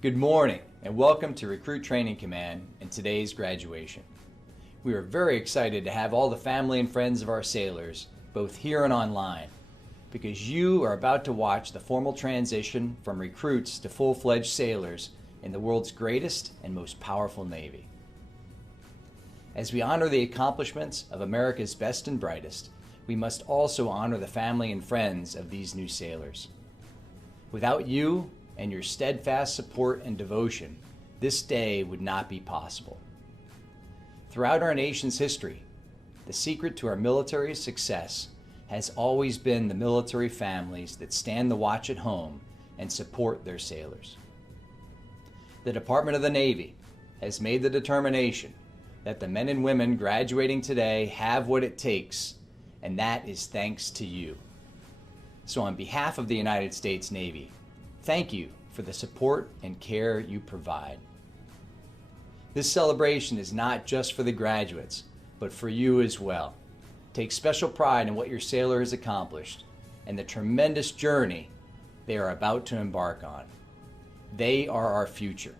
Good morning and welcome to Recruit Training Command and today's graduation. We are very excited to have all the family and friends of our sailors, both here and online, because you are about to watch the formal transition from recruits to full-fledged sailors in the world's greatest and most powerful Navy. As we honor the accomplishments of America's best and brightest, we must also honor the family and friends of these new sailors. Without you and your steadfast support and devotion, this day would not be possible. Throughout our nation's history, the secret to our military's success has always been the military families that stand the watch at home and support their sailors. The Department of the Navy has made the determination that the men and women graduating today have what it takes, and that is thanks to you. So on behalf of the United States Navy, thank you for the support and care you provide. This celebration is not just for the graduates, but for you as well. Take special pride in what your sailor has accomplished and the tremendous journey they are about to embark on. They are our future.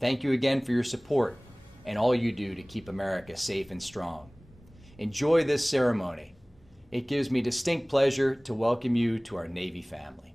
Thank you again for your support and all you do to keep America safe and strong. Enjoy this ceremony. It gives me distinct pleasure to welcome you to our Navy family.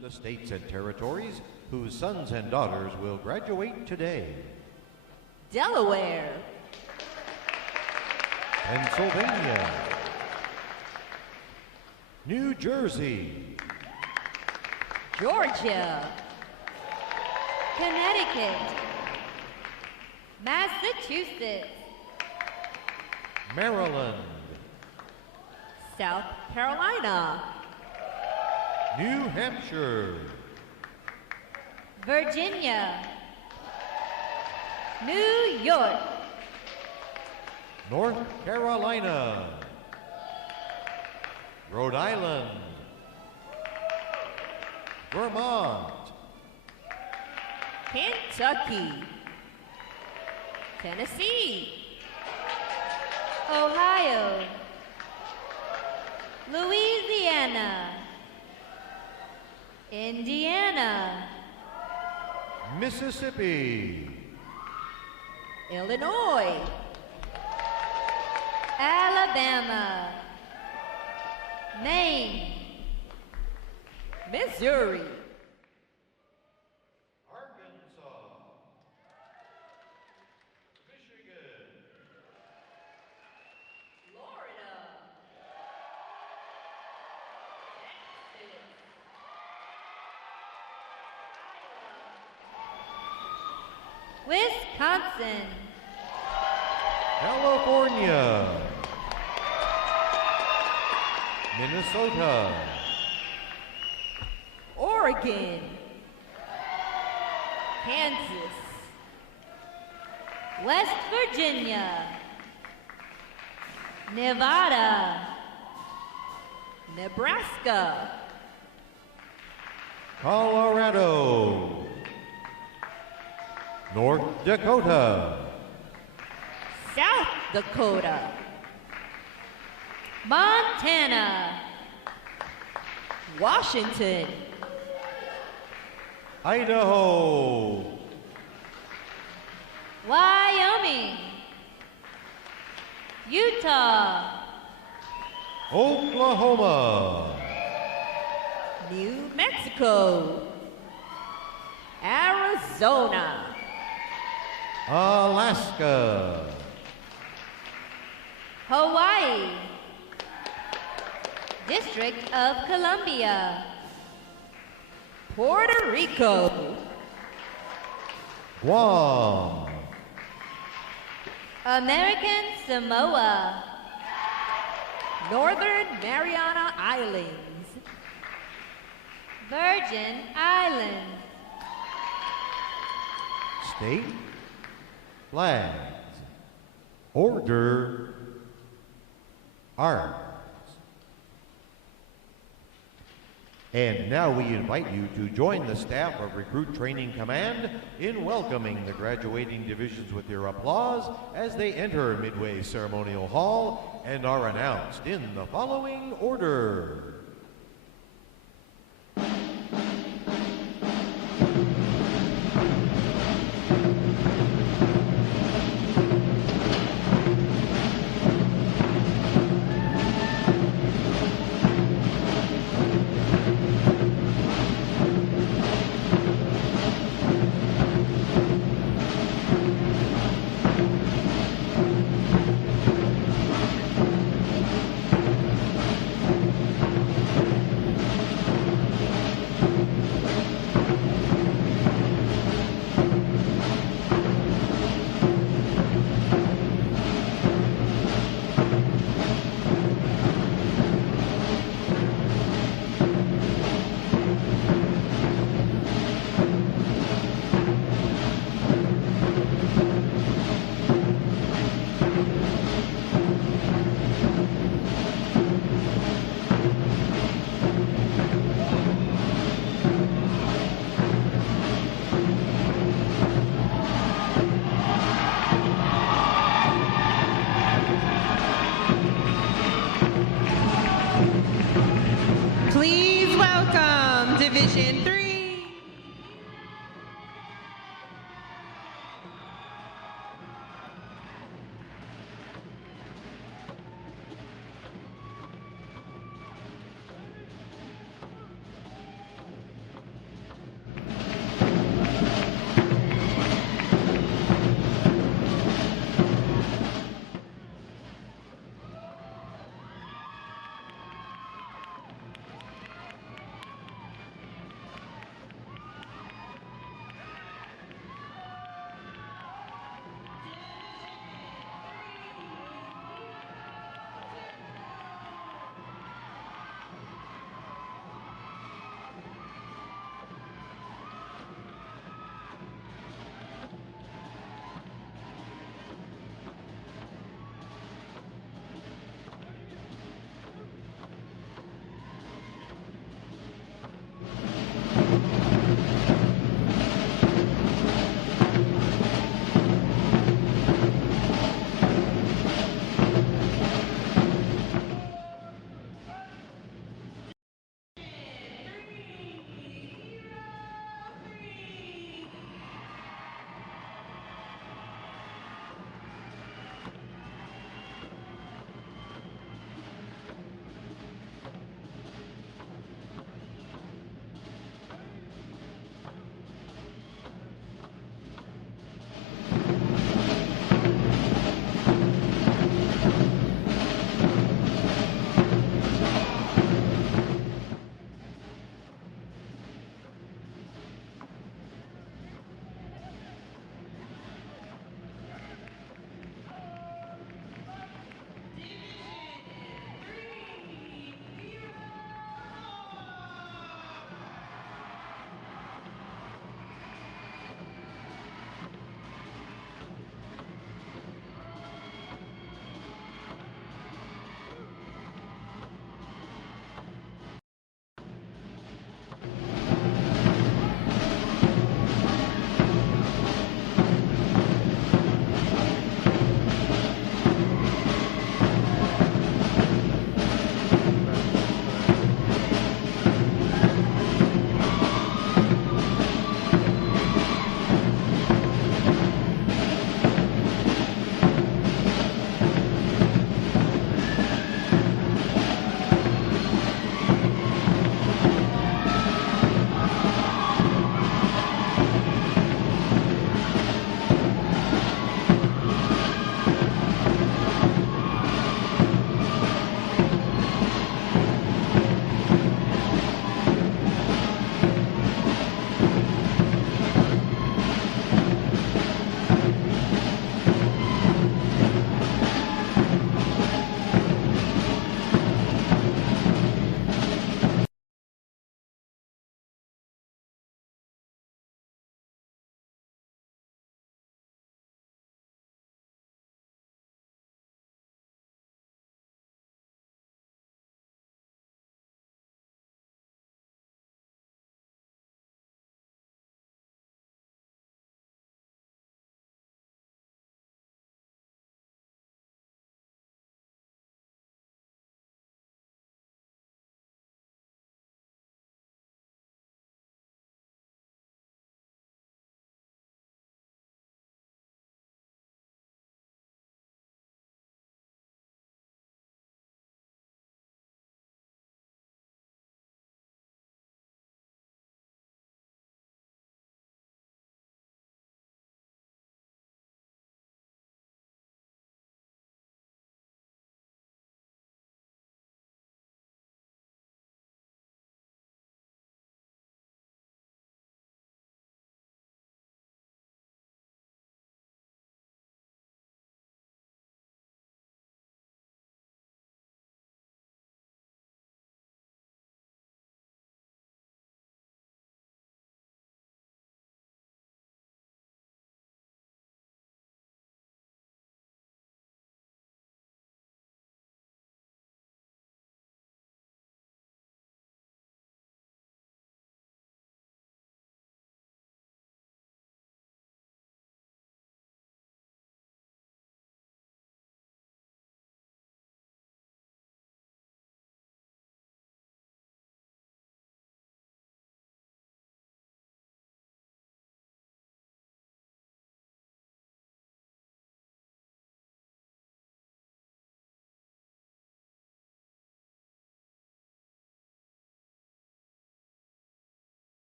the states and territories whose sons and daughters will graduate today. Delaware, Pennsylvania, New Jersey, Georgia, Connecticut, Massachusetts, Maryland, South Carolina, New Hampshire, Virginia, New York, North Carolina, Rhode Island, Vermont, Kentucky, Tennessee, Ohio, Louisiana, Indiana, Mississippi, Illinois, Alabama, Maine, Missouri, Arkansas, Michigan, Florida, Texas, Wisconsin, California, Minnesota, Oregon, Kansas, West Virginia, Nevada, Nebraska, Colorado, North Dakota, South Dakota, Montana, Washington, Idaho, Wyoming, Utah, Oklahoma, New Mexico, Arizona, Alaska, Hawaii, District of Columbia, Puerto Rico, Guam, American Samoa, Northern Mariana Islands, Virgin Islands, state flags, order, arms. And now we invite you to join the staff of Recruit Training Command in welcoming the graduating divisions with your applause as they enter Midway Ceremonial Hall and are announced in the following order. Please welcome Division 3.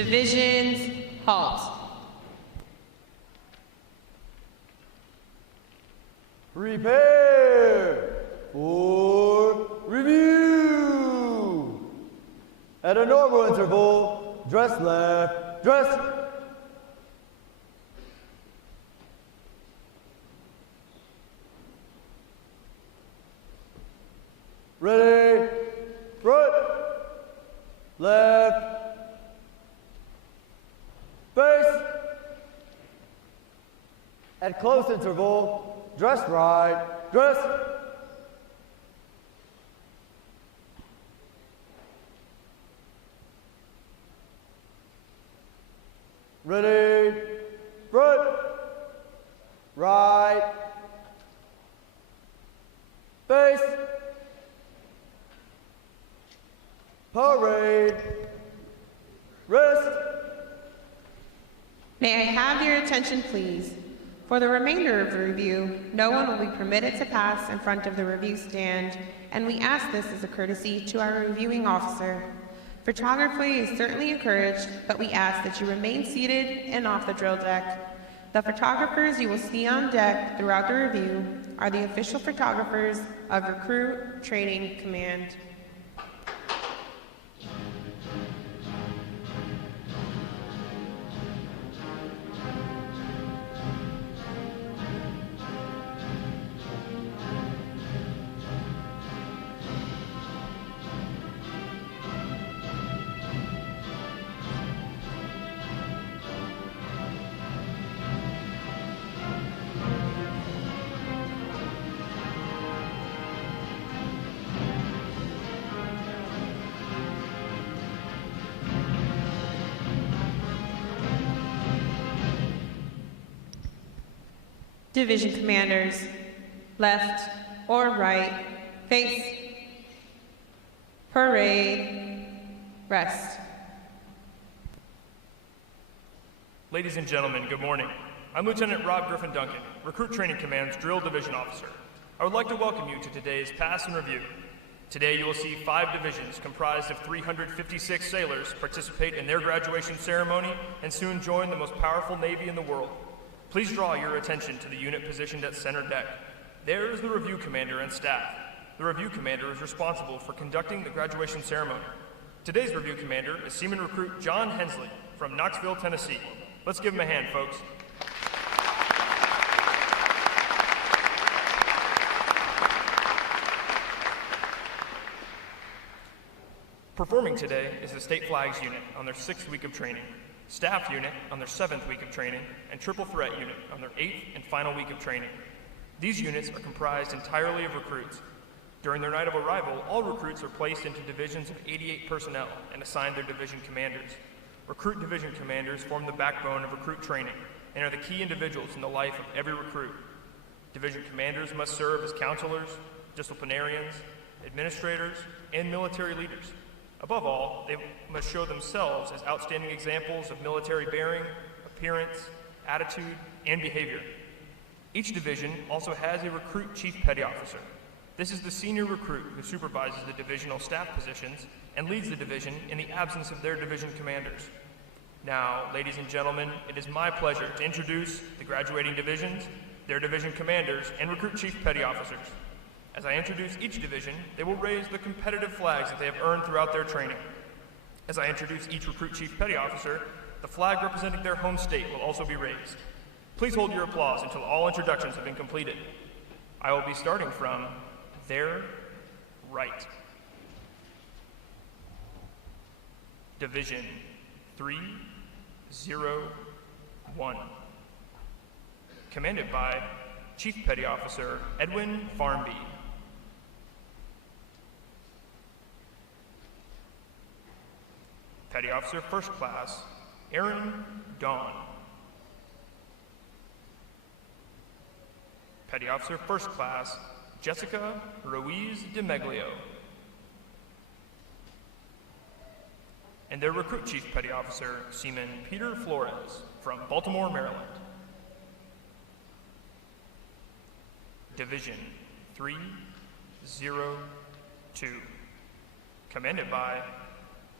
Divisions, halt. Prepare for review. At a normal interval, dress left, dress. Ready, front, left, face. At close interval, dress right, dress. Ready, front, right, face, parade, rest. May I have your attention, please? For the remainder of the review, no one will be permitted to pass in front of the review stand, and we ask this as a courtesy to our reviewing officer. Photography is certainly encouraged, but we ask that you remain seated and off the drill deck. The photographers you will see on deck throughout the review are the official photographers of Recruit Training Command. Division commanders, left or right, face, parade, rest. Ladies and gentlemen, good morning. I'm Lieutenant Rob Griffin Duncan, Recruit Training Command's Drill Division Officer. I would like to welcome you to today's Pass and Review. Today you will see 5 divisions comprised of 356 sailors participate in their graduation ceremony and soon join the most powerful Navy in the world. Please draw your attention to the unit positioned at center deck. There is the review commander and staff. The review commander is responsible for conducting the graduation ceremony. Today's review commander is Seaman Recruit John Hensley from Knoxville, Tennessee. Let's give him a hand, folks. Performing today is the State Flags Unit on their 6th week of training, Staff Unit on their 7th week of training, and Triple Threat Unit on their 8th and final week of training. These units are comprised entirely of recruits. During their night of arrival, all recruits are placed into divisions of 88 personnel and assigned their division commanders. Recruit division commanders form the backbone of recruit training and are the key individuals in the life of every recruit. Division commanders must serve as counselors, disciplinarians, administrators, and military leaders. Above all, they must show themselves as outstanding examples of military bearing, appearance, attitude, and behavior. Each division also has a recruit chief petty officer. This is the senior recruit who supervises the divisional staff positions and leads the division in the absence of their division commanders. Now, ladies and gentlemen, it is my pleasure to introduce the graduating divisions, their division commanders, and recruit chief petty officers. As I introduce each division, they will raise the competitive flags that they have earned throughout their training. As I introduce each recruit chief petty officer, the flag representing their home state will also be raised. Please hold your applause until all introductions have been completed. I will be starting from their right. Division 301. Commanded by Chief Petty Officer Edwin Farnby. Petty Officer First Class Aaron Dawn. Petty Officer First Class Jessica Ruiz de Meglio. And their Recruit Chief Petty Officer Seaman Peter Flores from Baltimore, Maryland. Division 302, commanded by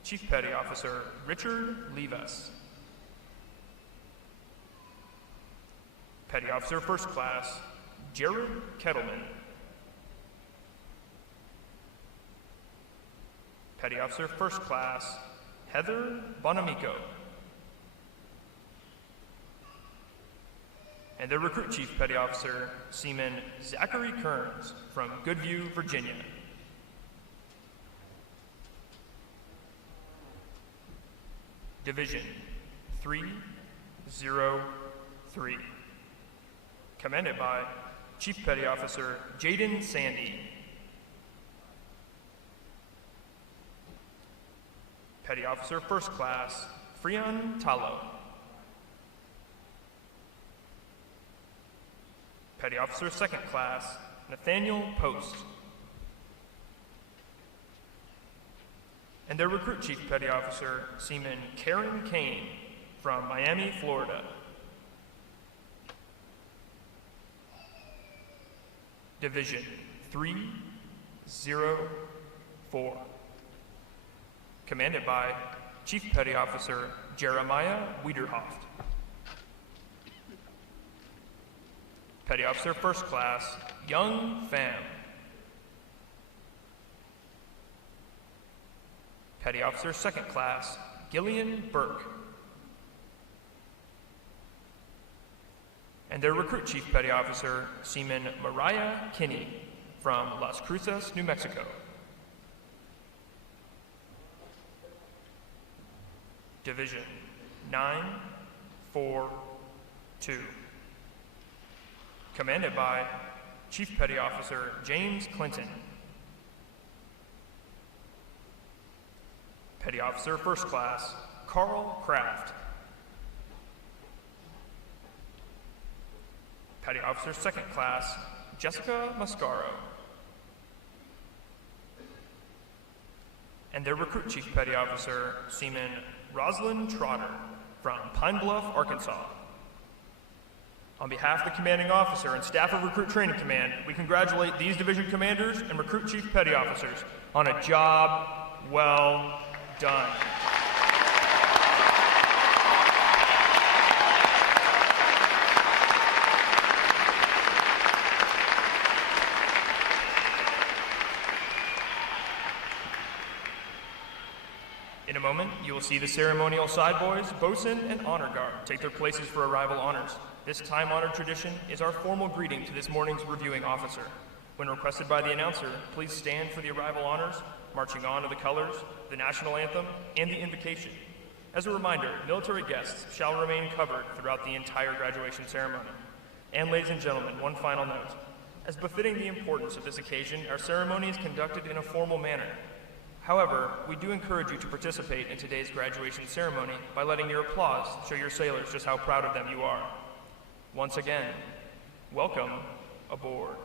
Chief Petty Officer Richard Levis. Petty Officer First Class Jared Kettleman. Petty Officer First Class Heather Bonamico. And their Recruit Chief Petty Officer, Seaman Zachary Kearns from Goodview, Virginia. Division 303. Commanded by Chief Petty Officer Jaden Sandy. Petty Officer First Class Freon Talo. Petty Officer Second Class Nathaniel Post. And their Recruit Chief Petty Officer, Seaman Karen Kane from Miami, Florida. Division 304. Commanded by Chief Petty Officer Jeremiah Wiederhoft. Petty Officer First Class Young Pham. Petty Officer Second Class Gillian Burke. And their Recruit Chief Petty Officer, Seaman Mariah Kinney from Las Cruces, New Mexico. Division 942. Commanded by Chief Petty Officer James Clinton. Petty Officer First Class Carl Kraft. Petty Officer Second Class Jessica Mascaro. And their Recruit Chief Petty Officer, Seaman Rosalind Trotter from Pine Bluff, Arkansas. On behalf of the Commanding Officer and staff of Recruit Training Command, we congratulate these division commanders and Recruit Chief Petty Officers on a job well done. In a moment, you will see the ceremonial side boys, bosun, and honor guard take their places for arrival honors. This time-honored tradition is our formal greeting to this morning's reviewing officer. When requested by the announcer, please stand for the arrival honors, marching on to the colors, the national anthem, and the invocation. As a reminder, military guests shall remain covered throughout the entire graduation ceremony. And ladies and gentlemen, one final note. As befitting the importance of this occasion, our ceremony is conducted in a formal manner. However, we do encourage you to participate in today's graduation ceremony by letting your applause show your sailors just how proud of them you are. Once again, welcome aboard.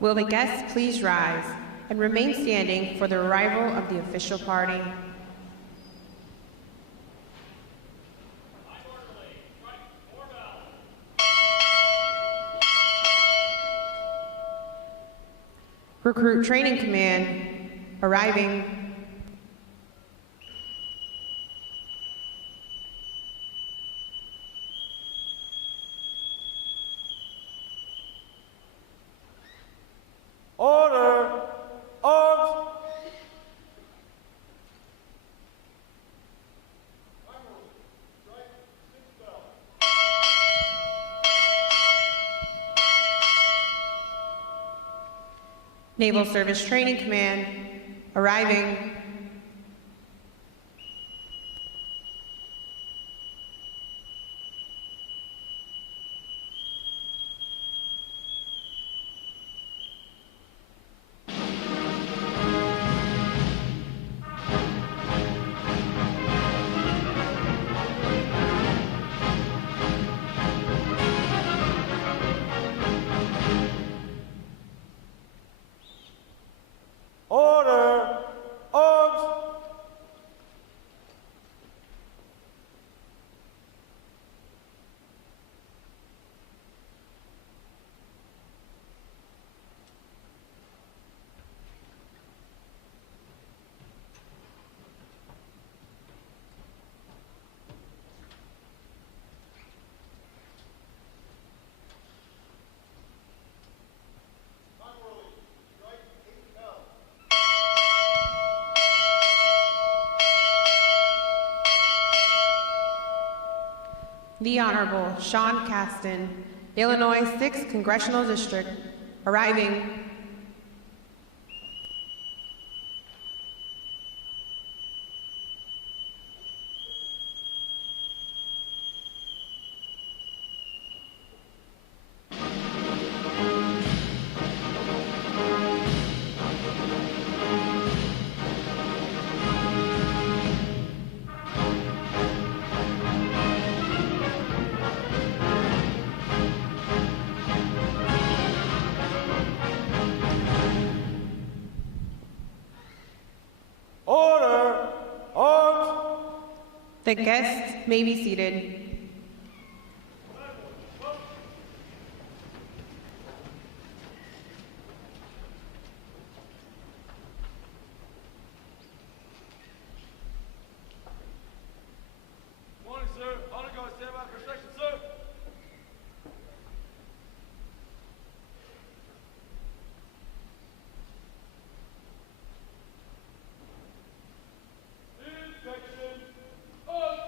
Will the guests please rise and remain standing for the arrival of the official party? Recruit Training Command, arriving. Order! Arms! Naval Service Training Command, arriving. Order! Arms! The Honorable Sean Caston, Illinois 6th Congressional District, arriving. Order! Arms! The guests may be seated. Morning, sir. Honor guard, stand by for section, sir. Inspection. Up.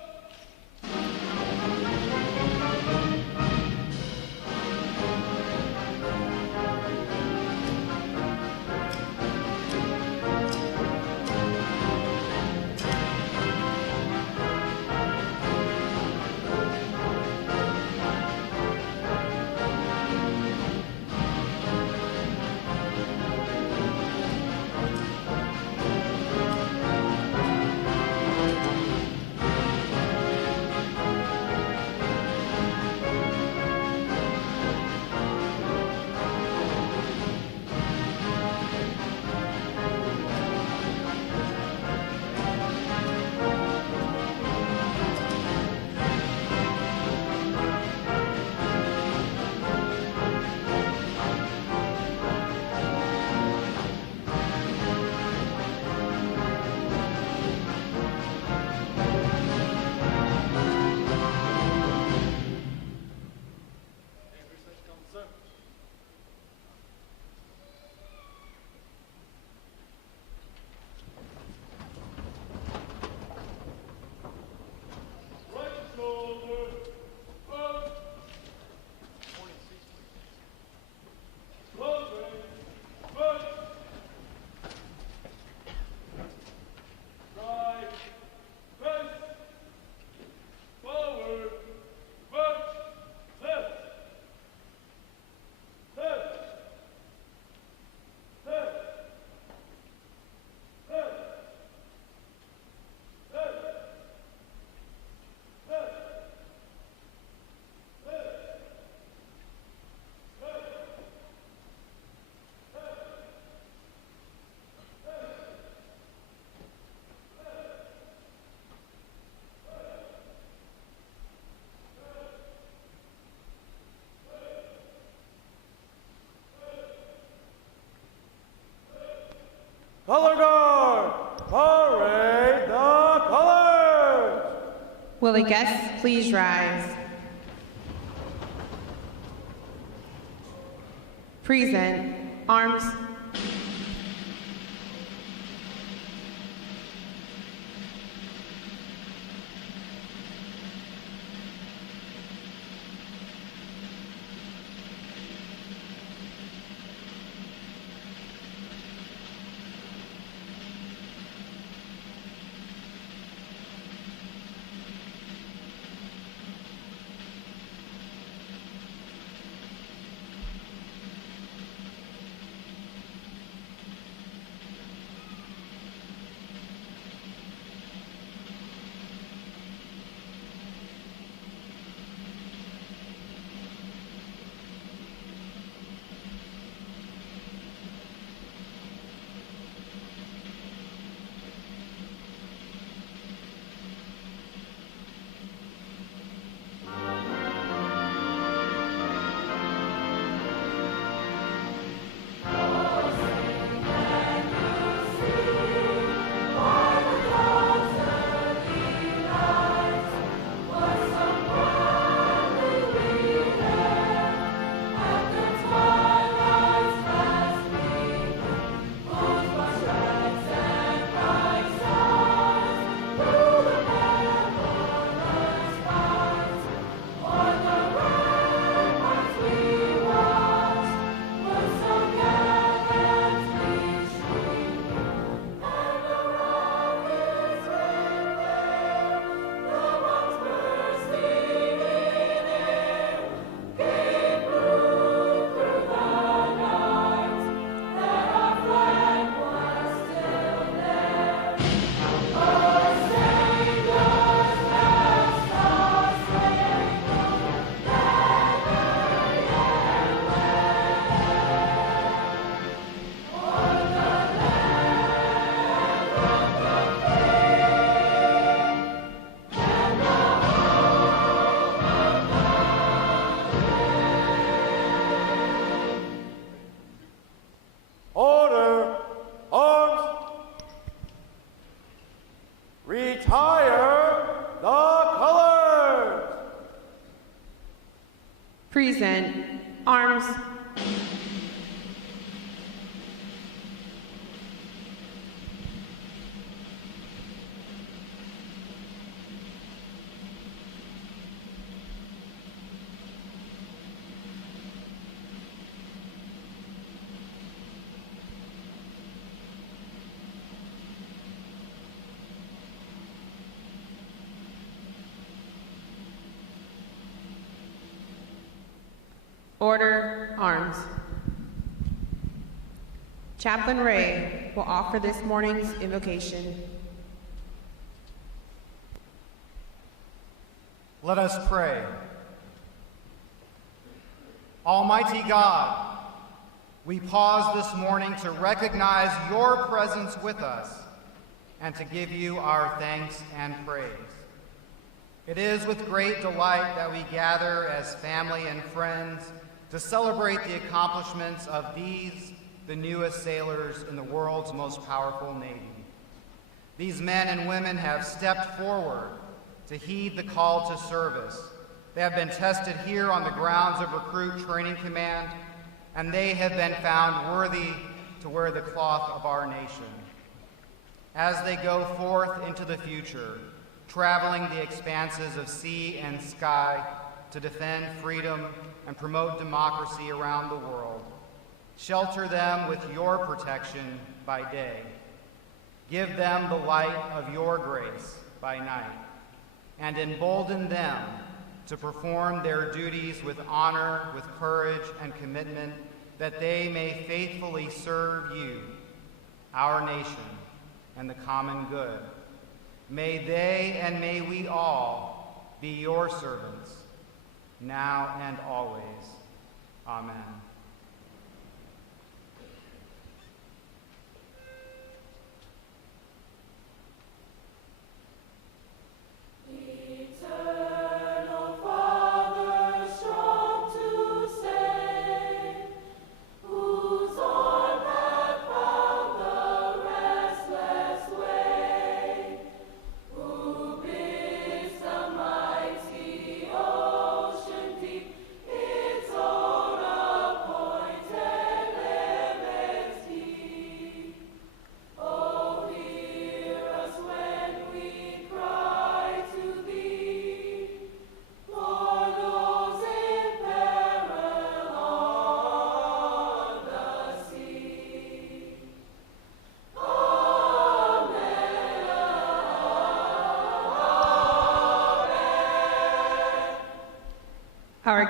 Will the guests please rise? Present. Arms. Present. Arms. Order. Arms. Chaplain Ray will offer this morning's invocation. Let us pray. Almighty God, we pause this morning to recognize your presence with us and to give you our thanks and praise. It is with great delight that we gather as family and friends to celebrate the accomplishments of these, the newest sailors in the world's most powerful Navy. These men and women have stepped forward to heed the call to service. They have been tested here on the grounds of Recruit Training Command, and they have been found worthy to wear the cloth of our nation. As they go forth into the future, traveling the expanses of sea and sky to defend freedom and promote democracy around the world, shelter them with your protection by day. Give them the light of your grace by night, and embolden them to perform their duties with honor, with courage, and commitment, that they may faithfully serve you, our nation, and the common good. May they and may we all be your servants, now and always. Amen. Some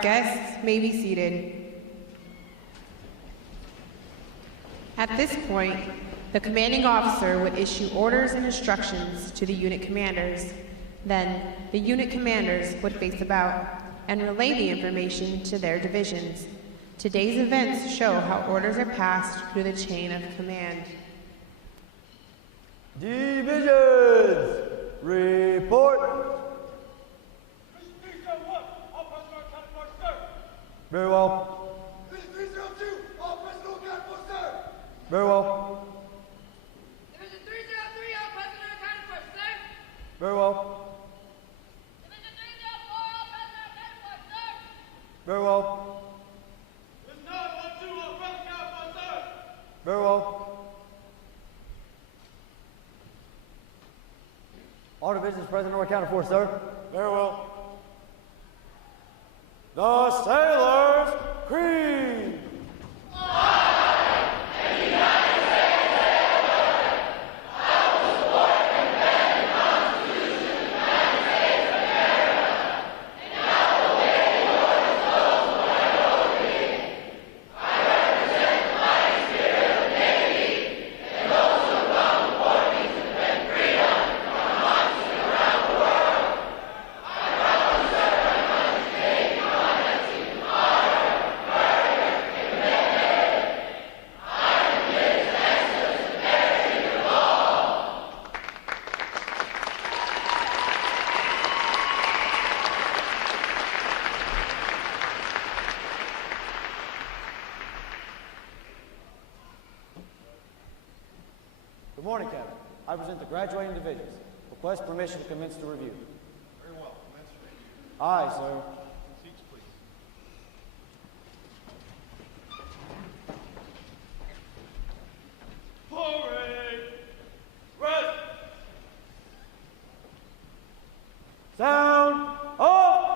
guests may be seated. At this point, the commanding officer would issue orders and instructions to the unit commanders. Then, the unit commanders would face about and relay the information to their divisions. Today's events show how orders are passed through the chain of command. Divisions, report. Very well. Very well. Division 303, all present and accounted for, sir. Very well. Division 304, all present and accounted for, sir. Very well. Division 912, all present and accounted for, sir. Very well. All divisions present or accounted for, sir. Very well. The Sailors' Creed. Good morning, Captain. I present the graduating divisions. Request permission to commence the review. Very well. Commence review. Aye, sir. Seats, please. Parade. Rest. Sound off!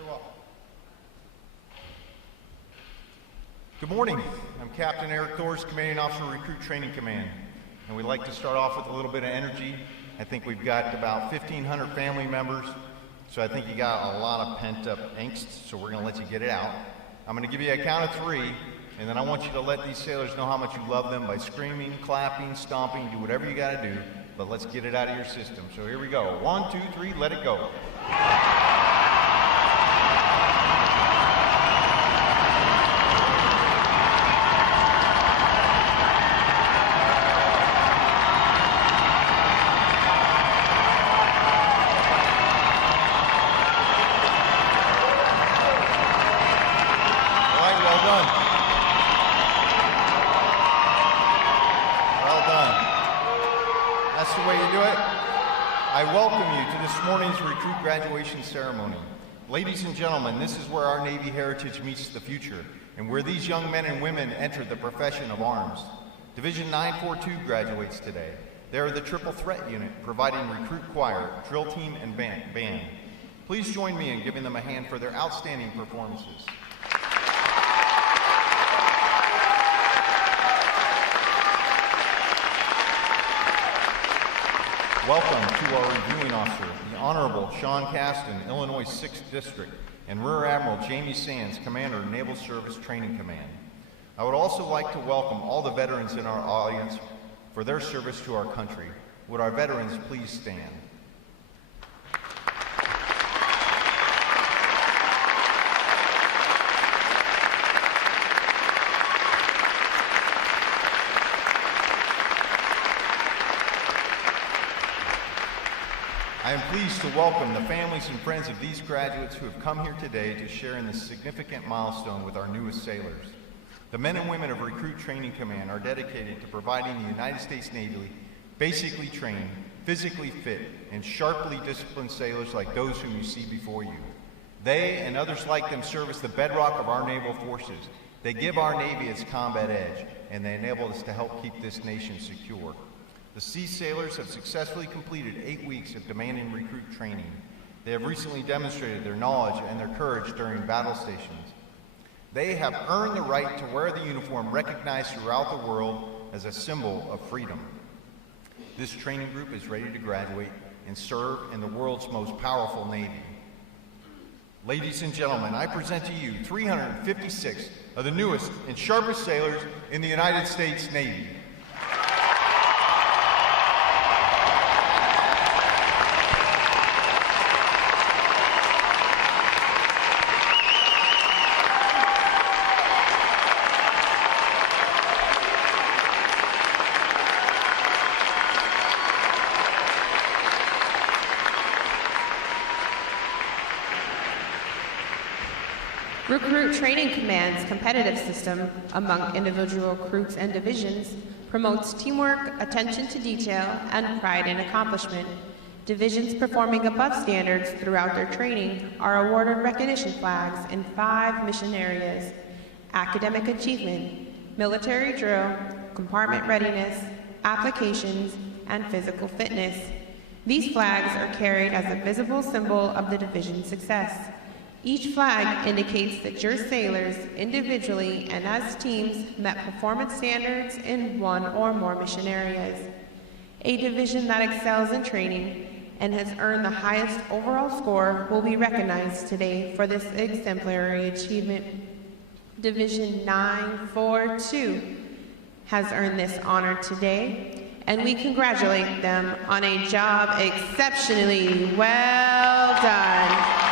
Very well. Good morning. I'm Captain Eric Thors, Commanding Officer, Recruit Training Command. And we'd like to start off with a little bit of energy. I think we've got about 1,500 family members, so I think you got a lot of pent-up angst, so we're gonna let you get it out. I'm gonna give you a count of 3, and then I want you to let these sailors know how much you love them by screaming, clapping, stomping, do whatever you gotta do, but let's get it out of your system. So here we go. 1, 2, 3, let it go. I welcome you to this morning's recruit graduation ceremony. Ladies and gentlemen, this is where our Navy heritage meets the future, and where these young men and women enter the profession of arms. Division 942 graduates today. They are the Triple Threat Unit, providing recruit choir, drill team, and band. Please join me in giving them a hand for their outstanding performances. Welcome to our reviewing officer, the Honorable Sean Caston, Illinois 6th District, and Rear Admiral Jamie Sands, Commander, Naval Service Training Command. I would also like to welcome all the veterans in our audience for their service to our country. Would our veterans please stand? I am pleased to welcome the families and friends of these graduates who have come here today to share in this significant milestone with our newest sailors. The men and women of Recruit Training Command are dedicated to providing the United States Navy basically trained, physically fit, and sharply disciplined sailors like those whom you see before you. They and others like them serve as the bedrock of our naval forces. They give our Navy its combat edge, and they enable us to help keep this nation secure. The Sea Sailors have successfully completed 8 weeks of demanding recruit training. They have recently demonstrated their knowledge and their courage during battle stations. They have earned the right to wear the uniform recognized throughout the world as a symbol of freedom. This training group is ready to graduate and serve in the world's most powerful Navy. Ladies and gentlemen, I present to you 356 of the newest and sharpest sailors in the United States Navy. Recruit Training Command's competitive system among individual recruits and divisions promotes teamwork, attention to detail, and pride in accomplishment. Divisions performing above standards throughout their training are awarded recognition flags in 5 mission areas: academic achievement, military drill, compartment readiness, applications, and physical fitness. These flags are carried as a visible symbol of the division's success. Each flag indicates that your sailors, individually and as teams, met performance standards in 1 or more mission areas. A division that excels in training and has earned the highest overall score will be recognized today for this exemplary achievement. Division 942 has earned this honor today, and we congratulate them on a job exceptionally well done.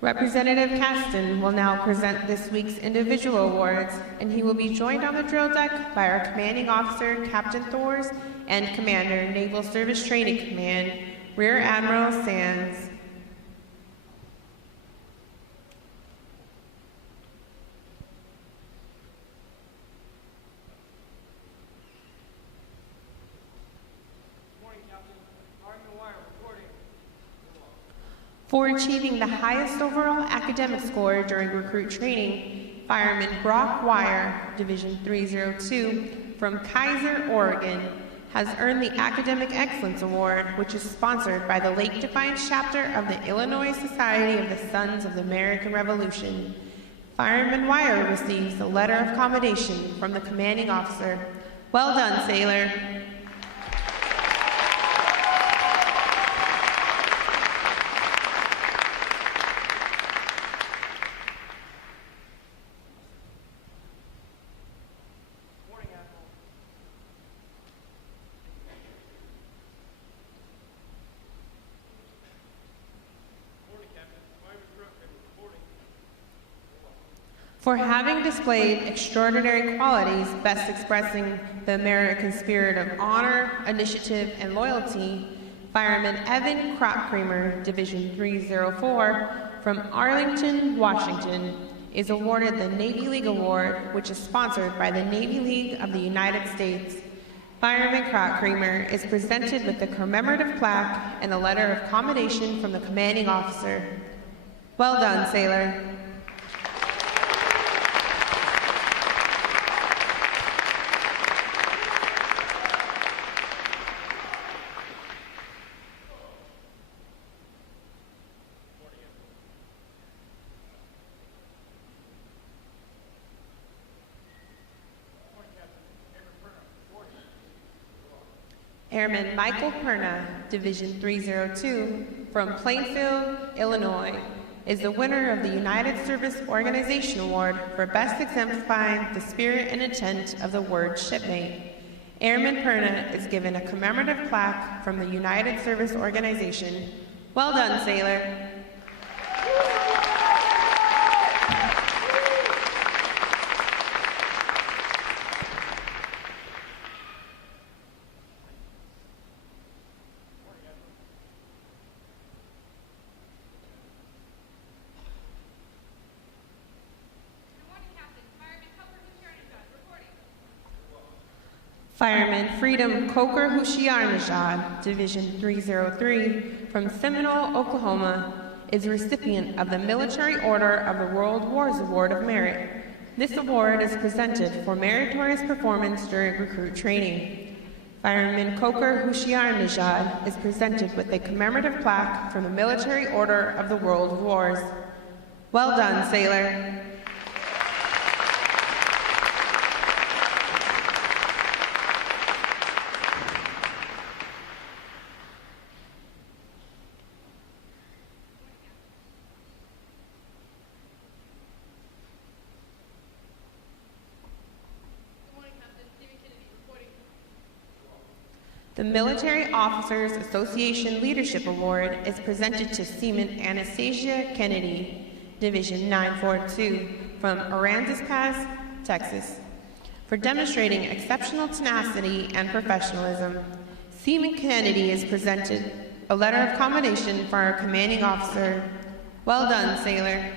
Representative Caston will now present this week's individual awards, and he will be joined on the drill deck by our commanding officer, Captain Thors, and Commander, Naval Service Training Command, Rear Admiral Sands. For achieving the highest overall academic score during recruit training, Fireman Brock Wire, Division 302, from Kaiser, Oregon, has earned the Academic Excellence Award, which is sponsored by the Lake Defiance chapter of the Illinois Society of the Sons of the American Revolution. Fireman Wire receives the letter of commendation from the commanding officer. Well done, sailor. For having displayed extraordinary qualities best expressing the American spirit of honor, initiative, and loyalty, Fireman Evan Kropkramer, Division 304, from Arlington, Washington, is awarded the Navy League Award, which is sponsored by the Navy League of the United States. Fireman Kropkramer is presented with the commemorative plaque and a letter of commendation from the commanding officer. Well done, sailor. Airman Michael Perna, Division 302, from Plainfield, Illinois, is the winner of the United Service Organization Award for best exemplifying the spirit and intent of the word shipmate. Airman Perna is given a commemorative plaque from the United Service Organization. Well done, sailor. Fireman Freedom Coker Hushiarnejad, Division 303, from Seminole, Oklahoma, is the recipient of the Military Order of the World Wars Award of Merit. This award is presented for meritorious performance during recruit training. Fireman Coker Hushiarnejad is presented with a commemorative plaque from the Military Order of the World Wars. Well done, sailor. The Military Officers Association Leadership Award is presented to Seaman Anastasia Kennedy, Division 942, from Aransas Pass, Texas, for demonstrating exceptional tenacity and professionalism. Seaman Kennedy is presented a letter of commendation for our commanding officer. Well done, sailor.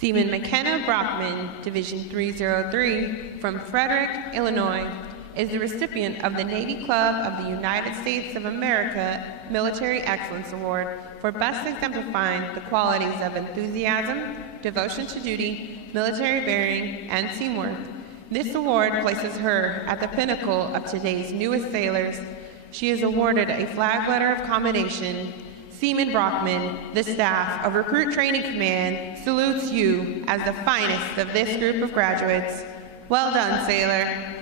Seaman McKenna Brockman, Division 303, from Frederick, Illinois, is the recipient of the Navy Club of the United States of America Military Excellence Award for best exemplifying the qualities of enthusiasm, devotion to duty, military bearing, and teamwork. This award places her at the pinnacle of today's newest sailors. She is awarded a flag letter of commendation. Seaman Brockman, the staff of Recruit Training Command, salutes you as the finest of this group of graduates. Well done, sailor.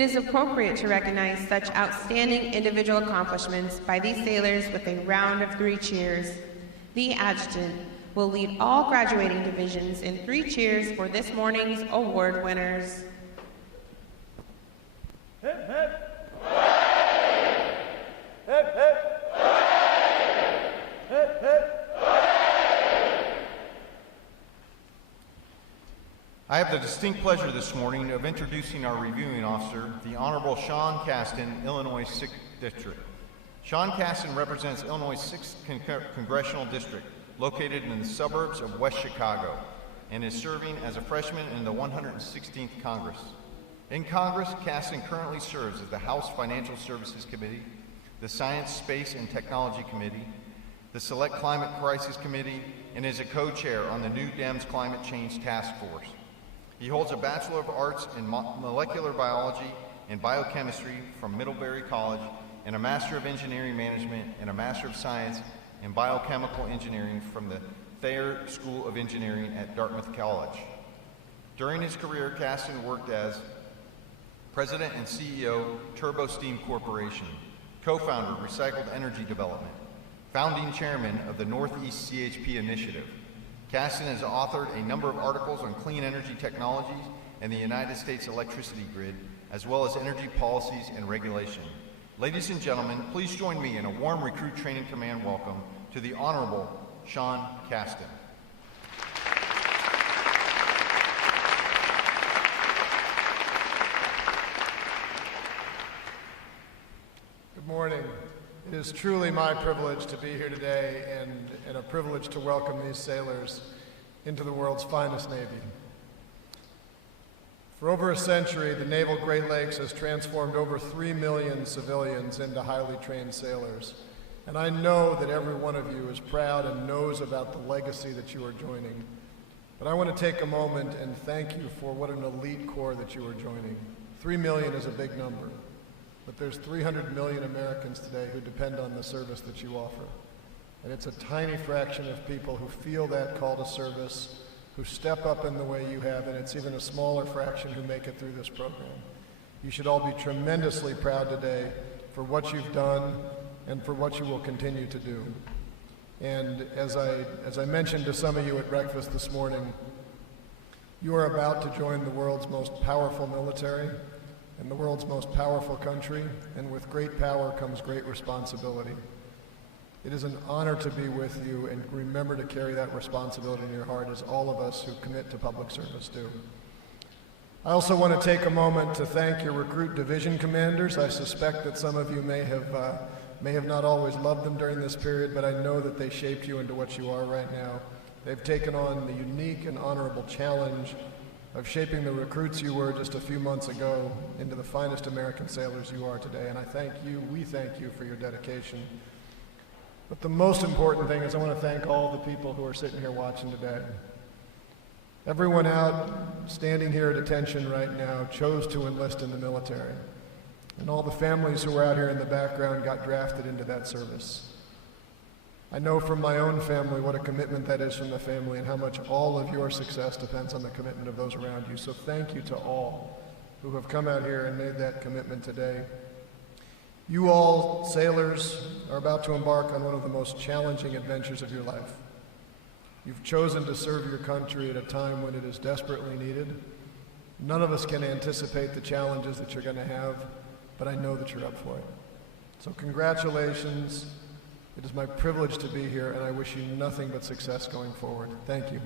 It is appropriate to recognize such outstanding individual accomplishments by these sailors with a round of 3 cheers. The adjutant will lead all graduating divisions in 3 cheers for this morning's award winners. Hip, hip. Hip, hip. Hip, hip. I have the distinct pleasure this morning of introducing our reviewing officer, the Honorable Sean Caston, Illinois 6th District. Sean Caston represents Illinois 6th Congressional District, located in the suburbs of West Chicago, and is serving as a freshman in the 116th Congress. In Congress, Caston currently serves as the House Financial Services Committee, the Science, Space, and Technology Committee, the Select Climate Crisis Committee, and is a co-chair on the New Dems Climate Change Task Force. He holds a Bachelor of Arts in Molecular Biology and Biochemistry from Middlebury College, and a Master of Engineering Management and a Master of Science in Biochemical Engineering from the Thayer School of Engineering at Dartmouth College. During his career, Caston worked as President and CEO, Turbo Steam Corporation, co-founder, Recycled Energy Development, founding chairman of the Northeast CHP Initiative. Caston has authored a number of articles on clean energy technologies and the United States electricity grid, as well as energy policies and regulation. Ladies and gentlemen, please join me in a warm Recruit Training Command welcome to the Honorable Sean Caston. Good morning. It is truly my privilege to be here today and a privilege to welcome these sailors into the world's finest Navy. For over a century, the Naval Great Lakes has transformed over 3 million civilians into highly trained sailors. And I know that every one of you is proud and knows about the legacy that you are joining. But I want to take a moment and thank you for what an elite corps that you are joining. 3 million is a big number. But there's 300 million Americans today who depend on the service that you offer. And it's a tiny fraction of people who feel that call to service, who step up in the way you have, and it's even a smaller fraction who make it through this program. You should all be tremendously proud today for what you've done and for what you will continue to do. And as I mentioned to some of you at breakfast this morning, you are about to join the world's most powerful military and the world's most powerful country, and with great power comes great responsibility. It is an honor to be with you, and remember to carry that responsibility in your heart, as all of us who commit to public service do. I also want to take a moment to thank your recruit division commanders. I suspect that some of you may have not always loved them during this period, but I know that they shaped you into what you are right now. They've taken on the unique and honorable challenge of shaping the recruits you were just a few months ago into the finest American sailors you are today, and we thank you for your dedication. But the most important thing is I want to thank all the people who are sitting here watching today. Everyone out standing here at attention right now chose to enlist in the military, and all the families who were out here in the background got drafted into that service. I know from my own family what a commitment that is from the family and how much all of your success depends on the commitment of those around you. So thank you to all who have come out here and made that commitment today. You all, sailors, are about to embark on one of the most challenging adventures of your life. You've chosen to serve your country at a time when it is desperately needed. None of us can anticipate the challenges that you're going to have, but I know that you're up for it. So congratulations. It is my privilege to be here, and I wish you nothing but success going forward. Thank you.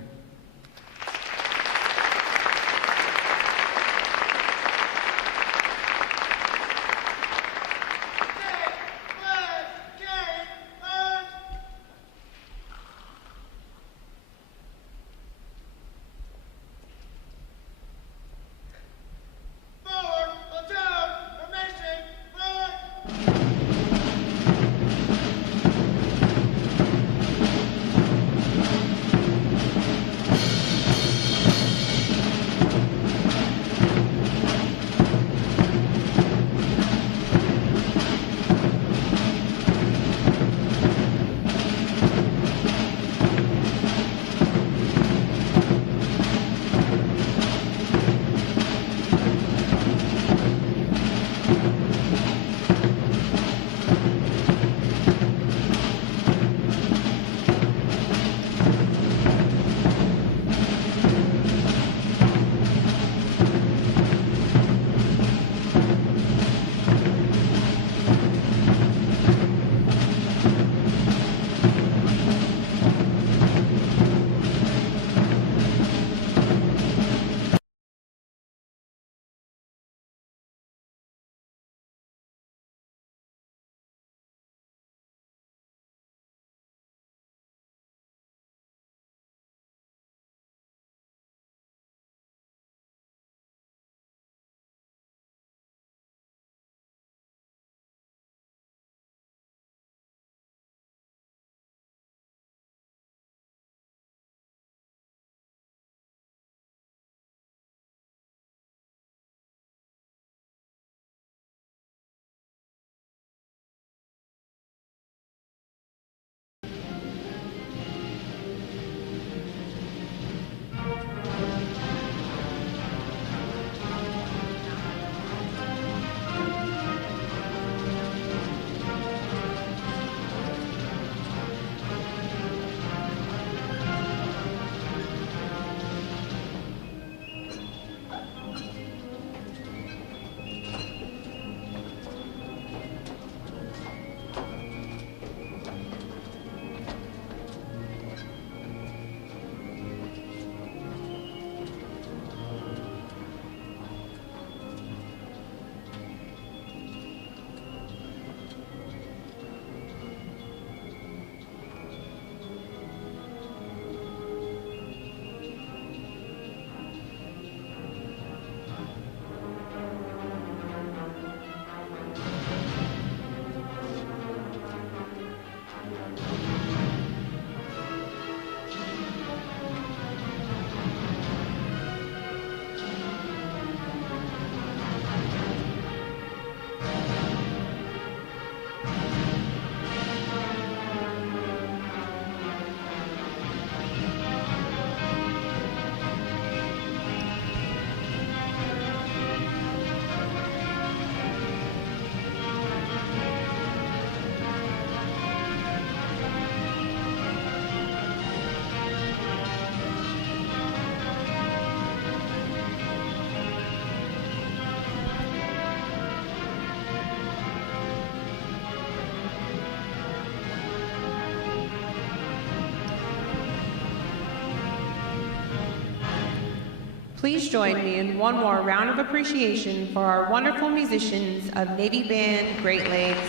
Please join me in one more round of appreciation for our wonderful musicians of Navy Band Great Lakes.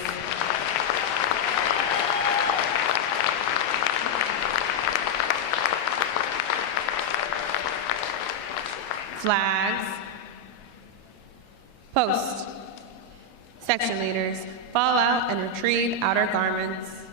Flags. Post. Section leaders, fall out and retrieve outer garments.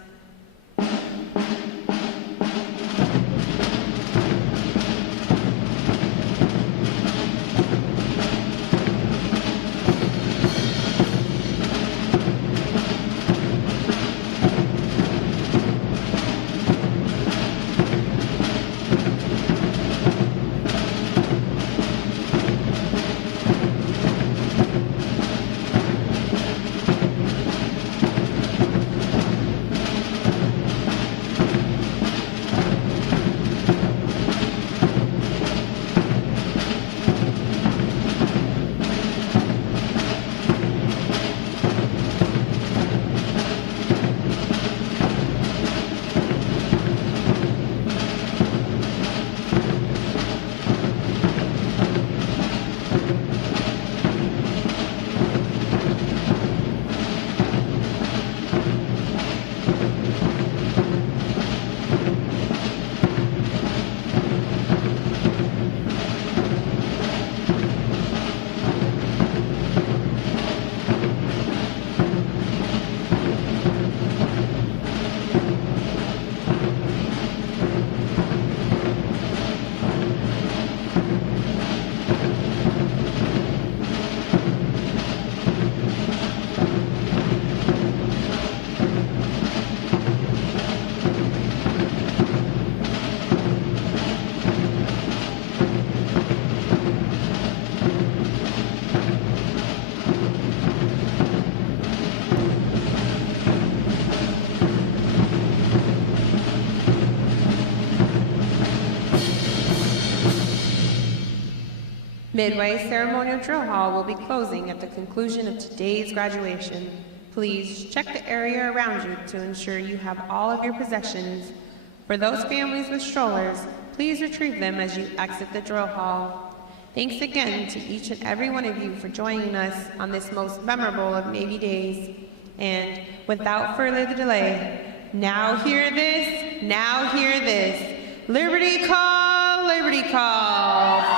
Midway Ceremonial Drill Hall will be closing at the conclusion of today's graduation. Please check the area around you to ensure you have all of your possessions. For those families with strollers, please retrieve them as you exit the drill hall. Thanks again to each and every one of you for joining us on this most memorable of Navy days. And without further delay, now hear this, Liberty Call, Liberty Call.